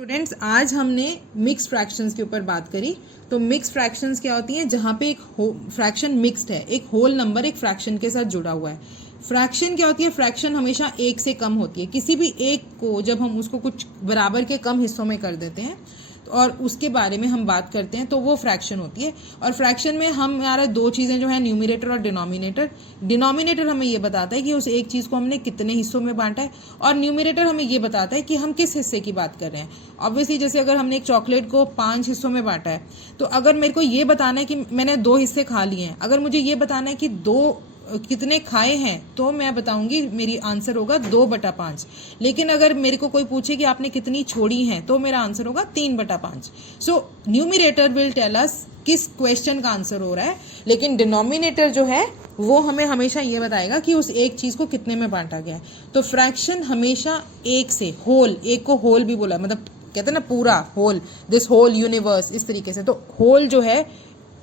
Students, आज हमने mix fractions के ऊपर बात करी। तो मिक्स फ्रैक्शंस क्या होती हैं? जहाँ पे एक फ्रैक्शन मिक्स्ड है, एक होल नंबर एक फ्रैक्शन के साथ जुड़ा हुआ है। फ्रैक्शन क्या होती है? फ्रैक्शन हमेशा एक से कम होती है। किसी भी एक को जब हम उसको कुछ बराबर के कम हिस्सों में कर देते हैं और उसके बारे में हम बात करते हैं तो वो फ्रैक्शन होती है। और फ्रैक्शन में हमारा दो चीज़ें जो है, न्यूमिनेटर और डिनोमिनेटर। डिनोमिनेटर हमें ये बताता है कि उस एक चीज़ को हमने कितने हिस्सों में बांटा है, और न्यूमिनेटर हमें ये बताता है कि हम किस हिस्से की बात कर रहे हैं। ऑब्वियसली जैसे अगर हमने एक चॉकलेट को 5 हिस्सों में बांटा है, तो अगर मेरे को ये बताना है कि मैंने 2 हिस्से खा लिए हैं, अगर मुझे ये बताना है कि 2 कितने खाए हैं, तो मैं बताऊंगी मेरी आंसर होगा 2/5। लेकिन अगर मेरे को कोई पूछे कि आपने कितनी छोड़ी हैं, तो मेरा आंसर होगा 3/5। सो न्यूमिनेटर विल टेल अस किस क्वेश्चन का आंसर हो रहा है, लेकिन डिनोमिनेटर जो है वो हमें हमेशा ये बताएगा कि उस एक चीज को कितने में बांटा गया है। तो फ्रैक्शन हमेशा एक से, होल, एक को होल भी बोला, मतलब कहते हैं ना पूरा होल, दिस होल यूनिवर्स, इस तरीके से। तो होल जो है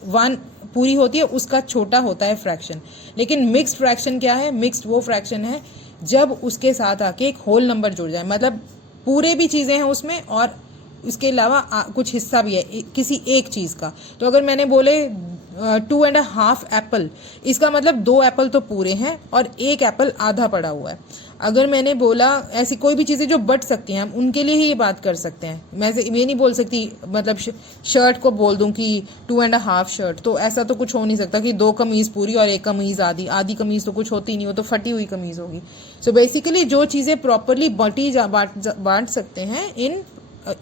1 पूरी होती है, उसका छोटा होता है फ्रैक्शन। लेकिन मिक्स्ड फ्रैक्शन क्या है? मिक्स्ड वो फ्रैक्शन है जब उसके साथ आके एक होल नंबर जुड़ जाए, मतलब पूरे भी चीजें हैं उसमें और इसके अलावा कुछ हिस्सा भी है किसी एक चीज का। तो अगर मैंने बोले 2.5 एप्पल, इसका मतलब 2 एप्पल तो पूरे हैं और 1 एप्पल आधा पड़ा हुआ है। अगर मैंने बोला ऐसी कोई भी चीज़ें जो बट सकती हैं, हम उनके लिए ही ये बात कर सकते हैं। मैं ये नहीं बोल सकती, मतलब शर्ट को बोल दूं कि 2.5 शर्ट, तो ऐसा तो कुछ हो नहीं सकता कि 2 कमीज पूरी और 1 कमीज आधी। आधी कमीज तो कुछ होती नहीं, हो तो फटी हुई कमीज होगी। सो बेसिकली जो चीज़ें प्रॉपरली बांट सकते हैं इन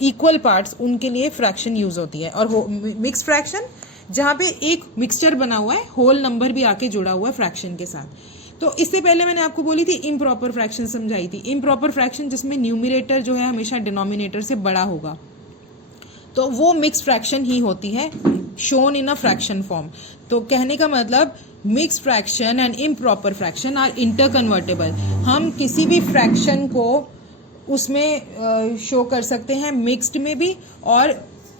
इक्वल पार्ट्स, उनके लिए फ्रैक्शन यूज होती है। और मिक्स फ्रैक्शन जहाँ पे एक मिक्सचर बना हुआ है, होल नंबर भी आके जुड़ा हुआ है फ्रैक्शन के साथ। तो इससे पहले मैंने आपको बोली थी इम्प्रॉपर फ्रैक्शन समझाई थी। इम्प्रॉपर फ्रैक्शन जिसमें न्यूमिनेटर जो है हमेशा डिनोमिनेटर से बड़ा होगा, तो वो मिक्स फ्रैक्शन ही होती है, shown in a fraction form. तो कहने का मतलब mix fraction and improper fraction are interconvertible. हम किसी भी फ्रैक्शन को उसमें शो कर सकते हैं, मिक्स्ड में भी और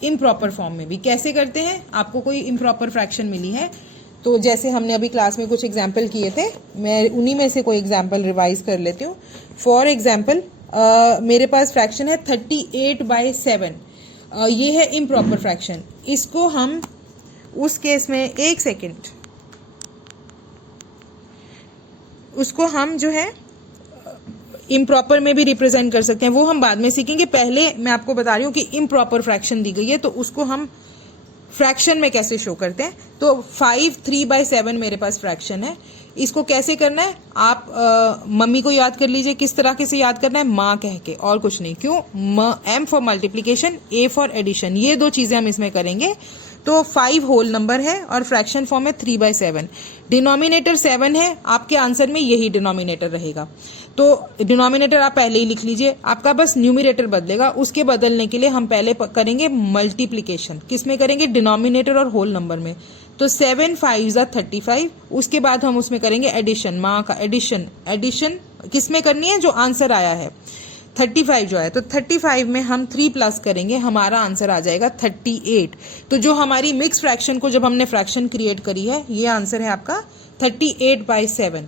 इम्प्रॉपर फॉर्म में भी। कैसे करते हैं? आपको कोई इम्प्रॉपर फ्रैक्शन मिली है, तो जैसे हमने अभी क्लास में कुछ एग्जाम्पल किए थे, मैं उन्हीं में से कोई एग्जाम्पल रिवाइज कर लेती हूँ। फॉर एग्जाम्पल मेरे पास फ्रैक्शन है 38/7। ये है इम्प्रॉपर फ्रैक्शन। इसको हम उस केस में, एक सेकेंड, उसको हम जो है इम्प्रॉपर में भी रिप्रेजेंट कर सकते हैं, वो हम बाद में सीखेंगे। पहले मैं आपको बता रही हूँ कि इम्प्रॉपर फ्रैक्शन दी गई है तो उसको हम फ्रैक्शन में कैसे शो करते हैं। तो 3/7 मेरे पास फ्रैक्शन है। इसको कैसे करना है? आप मम्मी को याद कर लीजिए। किस तरह के से याद करना है? माँ कह के, और कुछ नहीं। क्यों? M for multiplication, A for addition, ये 2 चीजें हम इसमें करेंगे। तो 5 होल नंबर है और फ्रैक्शन फॉर्म है 3/7। डिनोमिनेटर 7 है, आपके आंसर में यही डिनोमिनेटर रहेगा। तो डिनोमिनेटर आप पहले ही लिख लीजिए, आपका बस न्यूमिनेटर बदलेगा। उसके बदलने के लिए हम पहले करेंगे मल्टीप्लीकेशन। किस में करेंगे? डिनोमिनेटर और होल नंबर में। तो 7 5 35। उसके बाद हम उसमें करेंगे एडिशन, माँ का एडिशन। एडिशन किस में करनी है? जो आंसर आया है 35 जो है, तो 35 में हम 3 प्लस करेंगे, हमारा आंसर आ जाएगा 38। तो जो हमारी मिक्स फ्रैक्शन को जब हमने फ्रैक्शन क्रिएट करी है, ये आंसर है आपका 38/7।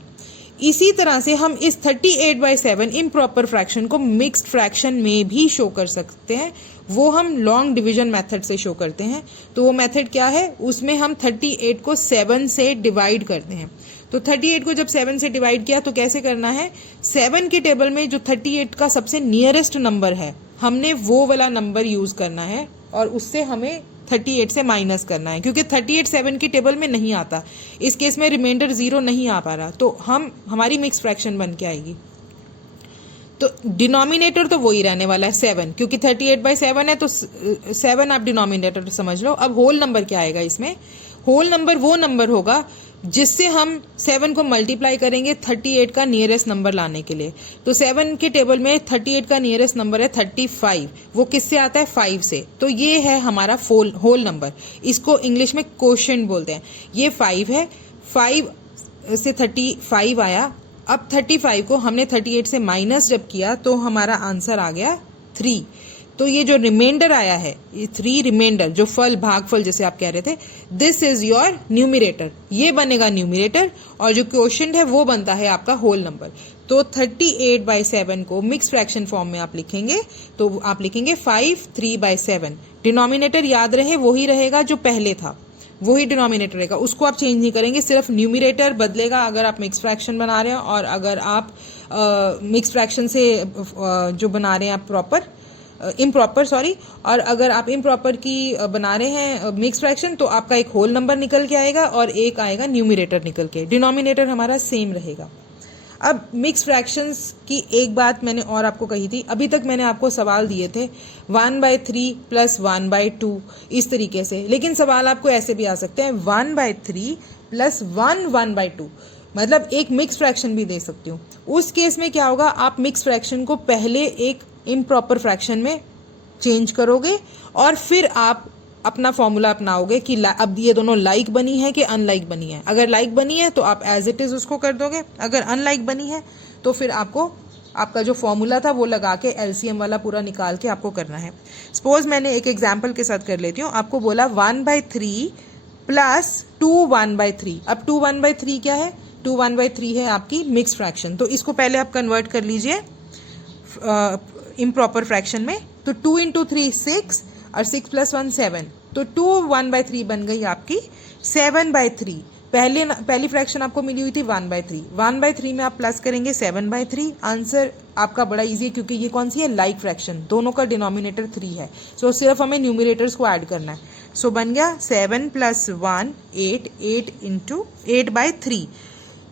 इसी तरह से हम इस 38/7 इम्प्रॉपर फ्रैक्शन को मिक्स्ड फ्रैक्शन में भी शो कर सकते हैं। वो हम लॉन्ग डिवीजन मेथड से शो करते हैं। तो वो मेथड क्या है? उसमें हम 38 को 7 से डिवाइड करते हैं। तो 38 को जब 7 से डिवाइड किया तो कैसे करना है? 7 के टेबल में जो 38 का सबसे नियरेस्ट नंबर है, हमने वो वाला नंबर यूज करना है और उससे हमें 38 से माइनस करना है, क्योंकि 38 7 की टेबल में नहीं आता। इस केस में रिमाइंडर 0 नहीं आ पा रहा, तो हमारी मिक्स फ्रैक्शन बन के आएगी। तो डिनोमिनेटर तो वही रहने वाला है 7, क्योंकि 38/7 है, तो 7 आप डिनोमिनेटर समझ लो। अब होल नंबर क्या आएगा इसमें? होल नंबर वो नंबर होगा जिससे हम 7 को मल्टीप्लाई करेंगे 38 का नियरेस्ट नंबर लाने के लिए। तो 7 के टेबल में 38 का नियरेस्ट नंबर है 35। वो किससे आता है? 5 से। तो ये है हमारा होल नंबर। इसको इंग्लिश में कोशेंट बोलते हैं। ये 5 है, 5 से 35 आया। अब 35 को हमने 38 से माइनस जब किया तो हमारा आंसर आ गया 3। तो ये जो रिमाइंडर आया है, ये 3 रिमाइंडर, जो भागफल जैसे आप कह रहे थे, दिस इज योर न्यूमिनेटर। ये बनेगा न्यूमिनेटर और जो क्वोशिएंट है वो बनता है आपका होल नंबर। तो 38/7 को मिक्स फ्रैक्शन फॉर्म में आप लिखेंगे तो आप लिखेंगे 5 3/7। डिनोमिनेटर याद रहे वही रहेगा जो पहले था, वही डिनोमिनेटर रहेगा, उसको आप चेंज नहीं करेंगे, सिर्फ न्यूमिरेटर बदलेगा अगर आप मिक्स फ्रैक्शन बना रहे हैं और अगर आप मिक्स फ्रैक्शन से जो बना रहे हैं आप प्रॉपर इम्प्रॉपर सॉरी, और अगर आप इम्प्रॉपर की बना रहे हैं मिक्स फ्रैक्शन तो आपका एक होल नंबर निकल के आएगा और एक आएगा न्यूमिरेटर निकल के, डिनोमिनेटर हमारा सेम रहेगा। अब मिक्स फ्रैक्शंस की एक बात मैंने और आपको कही थी, अभी तक मैंने आपको सवाल दिए थे 1/3 + 1/2 इस तरीके से, लेकिन सवाल आपको ऐसे भी आ सकते हैं 1/3 + 1/2, मतलब एक मिक्स फ्रैक्शन भी दे सकती हूँ। उस केस में क्या होगा, आप मिक्स फ्रैक्शन को पहले एक इम्प्रॉपर फ्रैक्शन में चेंज करोगे और फिर आप अपना फॉर्मूला अपनाओगे कि अब ये दोनों लाइक बनी है कि अनलाइक बनी है। अगर लाइक बनी है तो आप एज इट इज उसको कर दोगे, अगर अनलाइक बनी है तो फिर आपको आपका जो फॉर्मूला था वो लगा के एलसीएम वाला पूरा निकाल के आपको करना है। सपोज मैंने एक एग्जांपल के साथ कर लेती हूँ, आपको बोला 1/3 + 2 1/3। अब 2 1/3 क्या है, 2 1/3 है आपकी मिक्स फ्रैक्शन, तो इसको पहले आप कन्वर्ट कर लीजिए इम्प्रॉपर फ्रैक्शन में। तो 2 × 3 6 और 6 + 1 7, तो 2 1/3 बन गई आपकी 7/3। पहली फ्रैक्शन आपको मिली हुई थी 1/3, 1/3 में आप प्लस करेंगे 7/3। आंसर आपका बड़ा इजी है क्योंकि ये कौन सी है, लाइक फ्रैक्शन, दोनों का डिनोमिनेटर 3 है, सो सिर्फ हमें न्यूमिरेटर्स को ऐड करना है। सो बन गया 7 + 1 8, 8 × 8/3।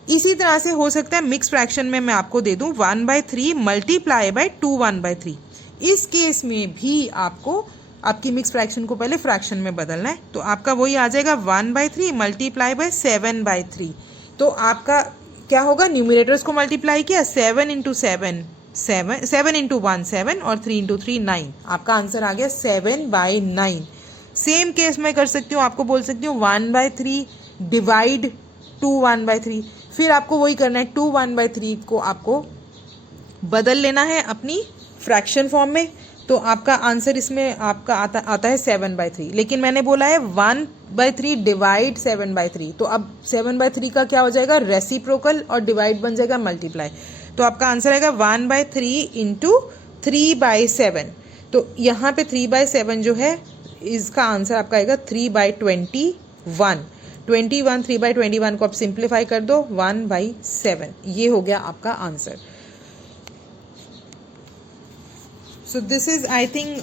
इसी तरह से हो सकता है मिक्स फ्रैक्शन में मैं आपको दे दूं 1/3 × 2 1/3। इस केस में भी आपको आपकी मिक्स फ्रैक्शन को पहले फ्रैक्शन में बदलना है, तो आपका वही आ जाएगा 1/3 × 7/3। तो आपका क्या होगा, न्यूमिरेटर्स को मल्टीप्लाई किया, 7 × 7 7, 7 × 1 7 और 3 × 3 9, आपका आंसर आ गया 7/9। सेम केस मैं कर सकती हूँ, आपको बोल सकती हूँ 1/3 / 2 1/3, फिर आपको वही करना है 2 1/3 को आपको बदल लेना है अपनी फ्रैक्शन फॉर्म में, तो आपका आंसर इसमें आपका आता है 7/3। लेकिन मैंने बोला है 1/3 / 7/3, तो अब 7/3 का क्या हो जाएगा, रेसिप्रोकल, और डिवाइड बन जाएगा मल्टीप्लाई, तो आपका आंसर आएगा 1/3 × 3/7। तो यहाँ पे 3/7 जो है इसका आंसर आपका आएगा 3/21। 21 3/21 को आप सिंप्लीफाई कर दो 1/7, ये हो गया आपका answer. So this is I think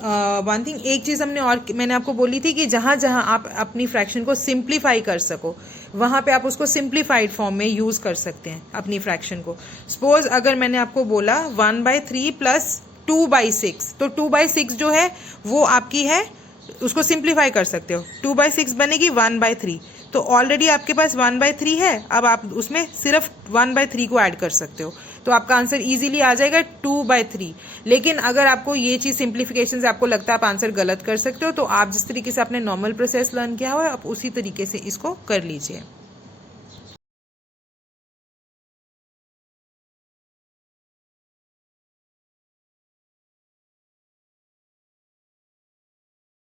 one thing. एक चीज़ हमने और मैंने आपको बोली थी कि जहाँ जहाँ आप अपनी फ्रैक्शन को सिंप्लीफाई कर सको वहाँ पे आप उसको सिंप्लीफाइड फॉर्म में यूज़ कर सकते हैं अपनी फ्रैक्शन को। सपोज अगर मैंने आपको बोला 1/3 + 2/6, तो 2/6 जो है वो आपकी है, उसको सिंप्लीफाई कर सकते हो, 2/6 बनेगी 1/3, तो ऑलरेडी आपके पास 1/3 है, अब आप उसमें सिर्फ 1/3 को ऐड कर सकते हो, तो आपका आंसर इजीली आ जाएगा 2/3। लेकिन अगर आपको ये चीज़ सिंप्लीफिकेशन से आपको लगता है आप आंसर गलत कर सकते हो, तो आप जिस तरीके से आपने नॉर्मल प्रोसेस लर्न किया हुआ है आप उसी तरीके से इसको कर लीजिए।